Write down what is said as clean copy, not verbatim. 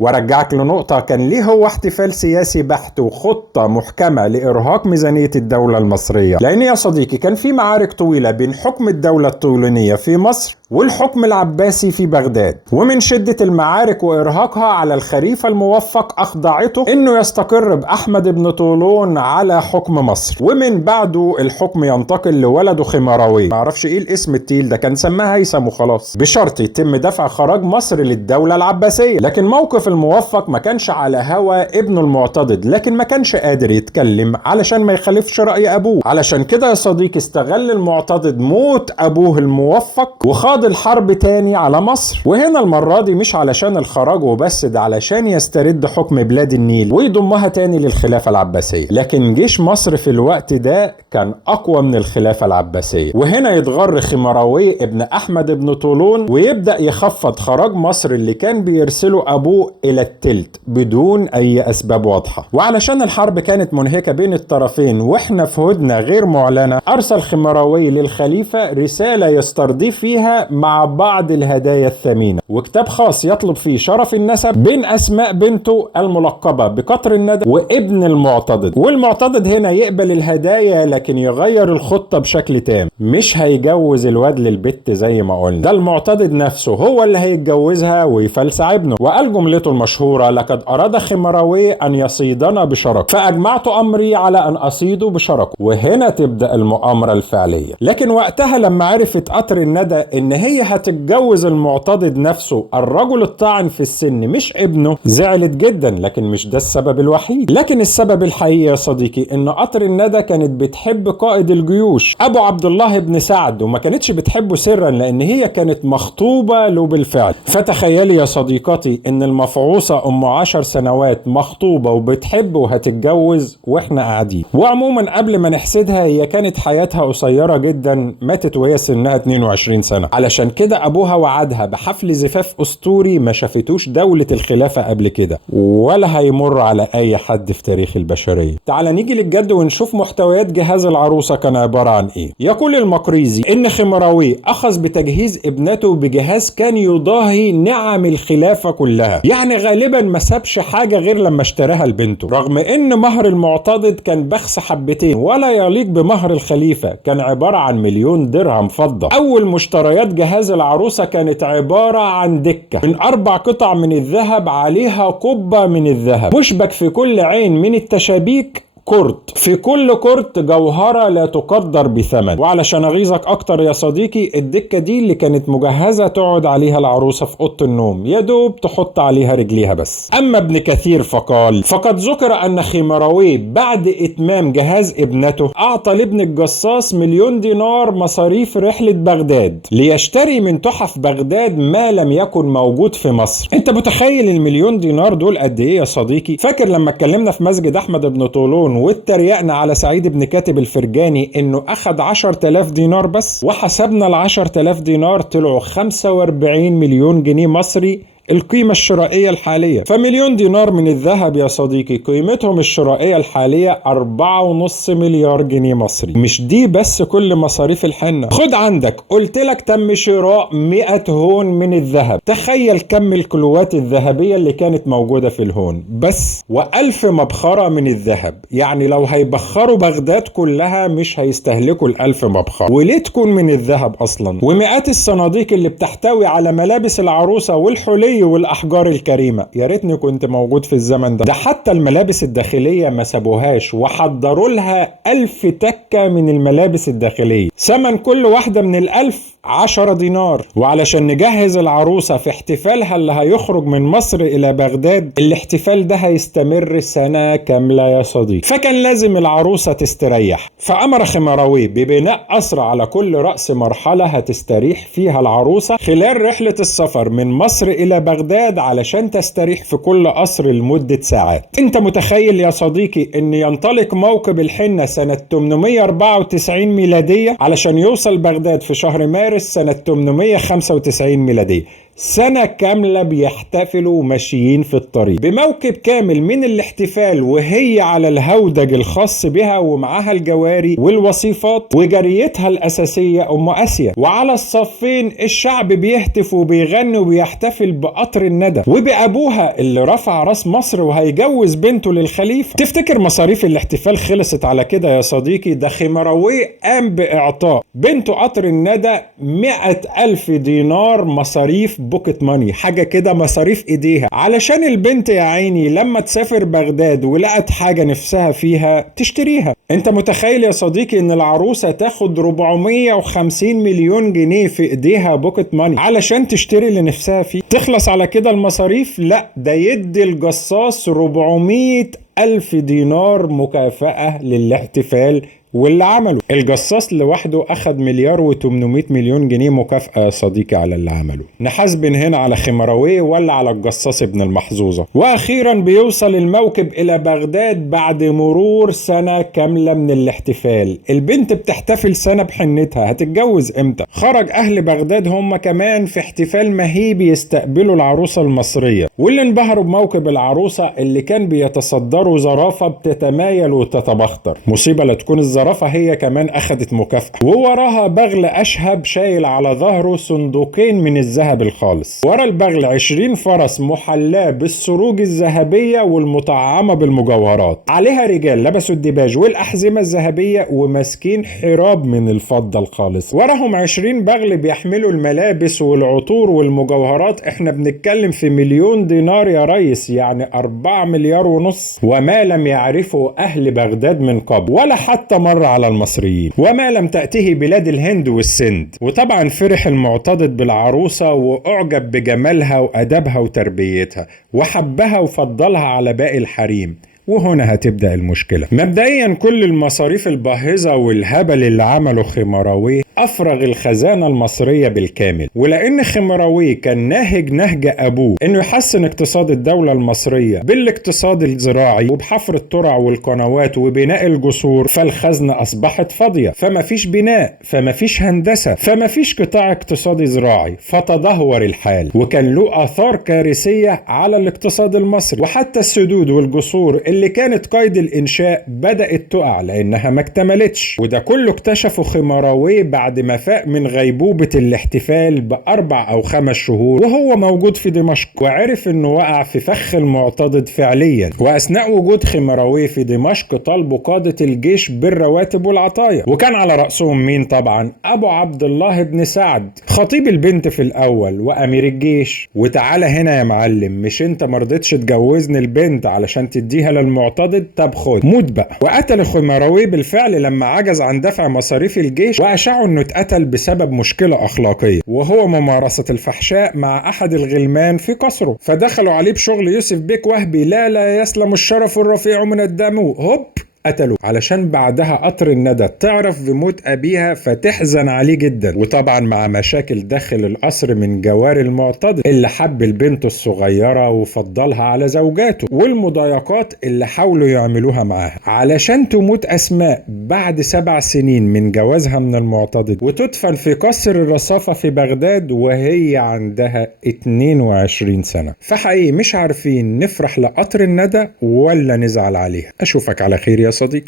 وارجعك لنقطة كان ليه هو احتفال سياسي بحت وخطة محكمة لإرهاق ميزانية الدولة المصرية، لأن يا صديقي كان في معارك طويلة بين حكم الدولة الطولونية في مصر والحكم العباسي في بغداد، ومن شدة المعارك وإرهاقها على الخليفة الموفق أخضعته إنه يستقر بأحمد بن طولون على حكم مصر، ومن بعده الحكم ينتقل لولده خمراوي، معرفش إيه الاسم التقيل ده، كان سماها هيثم وخلاص، بشرط يتم دفع خراج مصر للدولة العباسية. لكن موقف الموفق ما كانش على هوى ابنه المعتضد، لكن ما كانش قادر يتكلم علشان ما يخالفش رأي أبوه. علشان كده يا صديقي استغل المعتضد موت أبوه الموفق وخاض الحرب تاني على مصر، وهنا المرة دي مش علشان الخراج وبس، ده علشان يسترد حكم بلاد النيل ويضمها تاني للخلافة العباسية. لكن جيش مصر في الوقت ده كان أقوى من الخلافة العباسية، وهنا يتغر خمراوي ابن أحمد بن طولون ويبدأ يخفض خراج مصر اللي كان بيرسله أبوه إلى التلت بدون أي أسباب واضحة. وعلشان الحرب كانت منهكة بين الطرفين واحنا في هدنة غير معلنة، أرسل خمراوي للخليفة رسالة يسترضي فيها مع بعض الهدايا الثمينة، وكتاب خاص يطلب فيه شرف النسب بين أسماء بنته الملقبة بقطر الندى وابن المعتضد. والمعتضد هنا يقبل الهدايا لكن يغير الخطة بشكل تام، مش هيجوز الواد للبت زي ما قلنا، ده المعتضد نفسه هو اللي هيتجوزها ويفلسع ابنه. وقال جملته المشهورة: لقد أراد خمراوي أن يصيدنا بشرك فأجمعت أمري على أن أصيده بشركه. وهنا تبدأ المؤامرة الفعلية. لكن وقتها لما عرفت قطر الندى إن هي هتتجوز المعتضد نفسه الرجل الطاعن في السن مش ابنه، زعلت جدا، لكن مش ده السبب الوحيد. لكن السبب الحقيقي يا صديقي إن قطر الندى كانت بتحب قائد الجيوش أبو عبد الله بن سعد، وما كانتش بتحبه سرا لأن هي كانت مخطوبة له بالفعل. فتخيلي يا صديقتي إن المفعوصة أم 10 سنوات مخطوبة وبتحب وهتتجوز وإحنا قاعدين. وعموما قبل ما نحسدها هي كانت حياتها قصيرة جدا، ماتت وهي سنها 22 سنة. علشان كده أبوها وعدها بحفل زفاف أسطوري ما شافتوش دولة الخلافة قبل كده ولا هيمر على أي حد في تاريخ البشرية. تعال نيجي للجد ونشوف محتويات جهاز العروسة كان عبارة عن إيه. يقول المقريزي إن خمراوي أخذ بتجهيز ابنته بجهاز كان يضاهي نعم الخلافة كلها، يعني غالبا ما سابش حاجة غير لما اشتراها لبنته، رغم إن مهر المعتضد كان بخس حبتين ولا يليق بمهر الخليفة، كان عبارة عن 1,000,000 درهم فضة. أول مشتريات جهاز العروسة كانت عبارة عن دكة من 4 قطع من الذهب عليها قبة من الذهب، مشبك في كل عين من التشابيك كرت، في كل كرت جوهرة لا تقدر بثمن. وعلشان أغيظك أكتر يا صديقي، الدكة دي اللي كانت مجهزة تقعد عليها العروسة في أوضة النوم، يا دوب تحط عليها رجليها بس. أما ابن كثير فقال: فقد ذكر أن خمراوي بعد إتمام جهاز ابنته أعطى لابن الجصاص 1,000,000 دينار مصاريف رحلة بغداد ليشتري من تحف بغداد ما لم يكن موجود في مصر. أنت متخيل ال1,000,000 دينار دول قد إيه يا صديقي؟ فاكر لما اتكلمنا في مسجد أحمد بن طولون واتريقنا على سعيد بن كاتب الفرجاني انه اخد 10,000 دينار بس، وحسبنا ال10,000 دينار طلعوا 45 مليون جنيه مصري القيمة الشرائية الحالية. ف1,000,000 دينار من الذهب يا صديقي قيمتهم الشرائية الحالية 4.5 مليار جنيه مصري. مش دي بس كل مصاريف الحنة، خد عندك قلت لك تم شراء 100 هون من الذهب، تخيل كم الكيلوات الذهبية اللي كانت موجودة في الهون بس، و1000 مبخرة من الذهب. يعني لو هيبخروا بغداد كلها مش هيستهلكوا 1000 مبخرة، وليه تكون من الذهب اصلا؟ ومئات الصناديق اللي بتحتوي على ملابس العروسة والحلي والأحجار الكريمة. يا ريتني كنت موجود في الزمن ده حتى الملابس الداخلية ما سابوهاش وحضروا لها 1000 تكة من الملابس الداخلية، ثمن كل واحدة من 1000 10 دينار. وعلشان نجهز العروسة في احتفالها اللي هيخرج من مصر إلى بغداد، الاحتفال ده هيستمر سنة كاملة يا صديق، فكان لازم العروسة تستريح. فأمر خمراوي ببناء قصر على كل رأس مرحلة هتستريح فيها العروسة خلال رحلة السفر من مصر إلى بغداد علشان تستريح في كل قصر لمدة ساعات. انت متخيل يا صديقي ان ينطلق موكب الحنة سنة 894 ميلادية علشان يوصل بغداد في شهر مارس سنة 895 ميلادية. سنة كاملة بيحتفلوا ماشيين في الطريق بموكب كامل من الاحتفال، وهي على الهودج الخاص بها ومعها الجواري والوصيفات وجريتها الأساسية أم آسيا، وعلى الصفين الشعب بيهتف وبيغني وبيحتفل بقطر الندى وبأبوها اللي رفع راس مصر وهيجوز بنته للخليفة. تفتكر مصاريف الاحتفال خلصت على كده يا صديقي؟ ده خمراوي قام بإعطاء بنته قطر الندى 100,000 دينار مصاريف بوكت ماني، حاجة كده مصاريف ايديها، علشان البنت يا عيني لما تسافر بغداد ولقت حاجة نفسها فيها تشتريها. انت متخيل يا صديقي ان العروسة تاخد 450 مليون جنيه في ايديها بوكت ماني علشان تشتري اللي نفسها فيه؟ تخلص على كده المصاريف؟ لا، ده يدي الجصاص 400,000 دينار مكافأة للاحتفال. واللي عمله الجصاص لوحده أخد 1,800,000,000 جنيه مكافأة يا صديقي على اللي عمله. نحاسب هنا على خمراويه ولا على الجصاص ابن المحظوظة؟ وأخيرا بيوصل الموكب إلى بغداد بعد مرور سنة كاملة من الاحتفال. البنت بتحتفل سنة بحنتها، هتتجوز امتى؟ خرج أهل بغداد هم كمان في احتفال مهيب يستقبلوا العروسة المصرية، واللي انبهروا بموكب العروسة اللي كان بيتصدروا زرافة بتتمايل وتتبختر. مصيبة لا تكون الزرافة هي كمان أخدت مكافأة، ووراها بغل أشهب شايل على ظهره صندوقين من الذهب الخالص. ورا البغل 20 فرس محلاة بالسروج الذهبية والمطعمة بالمجوهرات، عليها رجال لبسوا الديباج والأحزمة الذهبية وماسكين حراب من الفضة الخالص. وراهم 20 بغل بيحملوا الملابس والعطور والمجوهرات. احنا بنتكلم في 1,000,000 دينار يا ريس، يعني 4 مليار ونص، وما لم يعرفه أهل بغداد من قبل ولا حتى مر على المصريين، وما لم تأته بلاد الهند والسند. وطبعا فرح المعتضد بالعروسة وأعجب بجمالها وأدبها وتربيتها وحبها وفضلها على باقي الحريم. وهنا هتبدأ المشكلة. مبدئيا كل المصاريف الباهظة والهبل اللي عمله خمراوي أفرغ الخزانة المصرية بالكامل، ولأن خمراوي كان ناهج نهج أبوه إنه يحسن اقتصاد الدولة المصرية بالاقتصاد الزراعي وبحفر الترع والقنوات وبناء الجسور، فالخزنة أصبحت فاضية، فما فيش بناء، فما فيش هندسة، فما فيش قطاع اقتصادي زراعي، فتدهور الحال، وكان له آثار كارثية على الاقتصاد المصري. وحتى السدود والجسور اللي كانت قيد الإنشاء بدأت تقع لأنها ما اكتملتش. وده كله اكتشفه خمراوي بعد ما فاق من غيبوبة الاحتفال ب4 أو 5 شهور وهو موجود في دمشق، وعرف انه وقع في فخ المعتضد فعليا. وأثناء وجود خمراوي في دمشق طالبوا قادة الجيش بالرواتب والعطايا، وكان على رأسهم مين؟ طبعا أبو عبد الله بن سعد، خطيب البنت في الأول وأمير الجيش. وتعالى هنا يا معلم، مش انت مرضتش تجوزني البنت علشان تديها للمعتضد؟ طب خد موت بقى. وقتل خمراوي بالفعل لما عجز عن دفع مصاريف الجيش، وأشاعوا انه اتقتل بسبب مشكلة أخلاقية وهو ممارسة الفحشاء مع أحد الغلمان في قصره. فدخلوا عليه بشغل يوسف بيك وهبي، لا يسلم الشرف الرفيع من الدم، هوب قتلوا علشان بعدها قطر الندى تعرف بموت أبيها فتحزن عليه جدا. وطبعا مع مشاكل داخل القصر من جوار المعتضد اللي حب البنت الصغيرة وفضلها على زوجاته، والمضايقات اللي حاولوا يعملوها معاها علشان تموت أسماء بعد 7 سنين من جوازها من المعتضد وتدفن في قصر الرصافة في بغداد وهي عندها 22 سنة. فحقيقي مش عارفين نفرح لقطر الندى ولا نزعل عليها. أشوفك على خير يا صديقي.